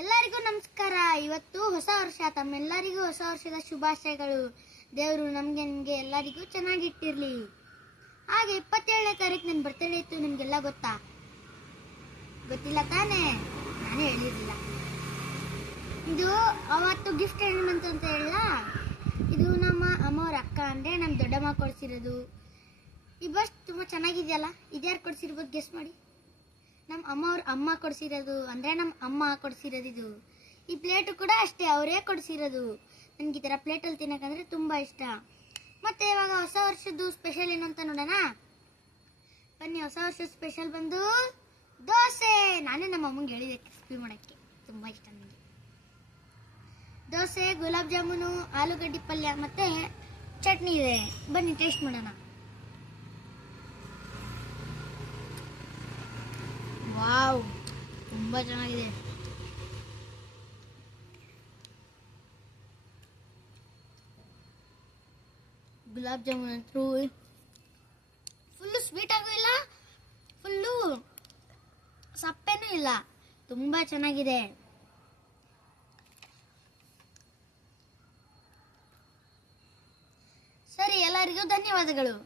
ಎಲ್ಲರಿಗೂ ನಮಸ್ಕಾರ. ಇವತ್ತು ಹೊಸ ವರ್ಷ. ತಮ್ಮೆಲ್ಲರಿಗೂ ಹೊಸ ವರ್ಷದ ಶುಭಾಶಯಗಳು. ದೇವರು ನಮಗೆ ನಿಮಗೆ ಎಲ್ಲರಿಗೂ ಚೆನ್ನಾಗಿಟ್ಟಿರಲಿ. ಹಾಗೆ 27ನೇ ತಾರೀಕು ನನ್ನ ಬರ್ತಡೇ ಇತ್ತು. ನಿಮಗೆಲ್ಲ ಗೊತ್ತಿಲ್ಲ ತಾನೇ? ನಾನೇ ಹೇಳಿರಲಿಲ್ಲ. ಇದು ಅವತ್ತು ಗಿಫ್ಟ್ ಎಲಿಮೆಂಟ್ ಅಂತ ಹೇಳ. ಇದು ನಮ್ಮ ಅಮ್ಮವ್ರ ಅಕ್ಕ, ಅಂದರೆ ನಮ್ಮ ದೊಡ್ಡಮ್ಮ ಕೊಡಿಸಿರೋದು. ಈ ಬಸ್ ತುಂಬ ಚೆನ್ನಾಗಿದೆಯಲ್ಲ. ಇದ್ಯಾರು ಕೊಡಿಸಿರ್ಬೋದು ಗೆಸ್ ಮಾಡಿ? ನಮ್ಮ ಅಮ್ಮವ್ರ ಅಮ್ಮ ಕೊಡಿಸಿರೋದು, ಅಂದರೆ ನಮ್ಮ ಅಮ್ಮ ಕೊಡಿಸಿರೋದು ಇದು. ಈ ಪ್ಲೇಟು ಕೂಡ ಅಷ್ಟೇ, ಅವರೇ ಕೊಡಿಸಿರೋದು. ನನಗೆ ಈ ಥರ ಪ್ಲೇಟಲ್ಲಿ ತಿನ್ನೋಕ್ಕಂದರೆ ತುಂಬ ಇಷ್ಟ. ಮತ್ತು ಇವಾಗ ಹೊಸ ವರ್ಷದ್ದು ಸ್ಪೆಷಲ್ ಏನು ಅಂತ ನೋಡೋಣ ಬನ್ನಿ. ಹೊಸ ವರ್ಷದ ಸ್ಪೆಷಲ್ ಬಂದು ದೋಸೆ. ನಾನೇ ನಮ್ಮ ಅಮ್ಮಂಗೆ ಹೇಳಿದೆ ಕ್ರಿಸ್ಪಿ ಮಾಡೋಕ್ಕೆ, ತುಂಬ ಇಷ್ಟ ನನಗೆ. ದೋಸೆ, ಗುಲಾಬ್ ಜಾಮೂನು, ಆಲೂಗಡ್ಡೆ ಪಲ್ಯ ಮತ್ತು ಚಟ್ನಿ ಇದೆ. ಬನ್ನಿ ಟೇಸ್ಟ್ ಮಾಡೋಣ. ವಾವ್, ತುಂಬ ಚೆನ್ನಾಗಿದೆ. ಗುಲಾಬ್ ಜಾಮೂನ್ ಅಂತೂ ಫುಲ್ಲು ಸ್ವೀಟಾಗೂ ಇಲ್ಲ, ಫುಲ್ಲು ಸಪ್ಪೆನೂ ಇಲ್ಲ, ತುಂಬ ಚೆನ್ನಾಗಿದೆ. ಸರಿ, ಎಲ್ಲರಿಗೂ ಧನ್ಯವಾದಗಳು.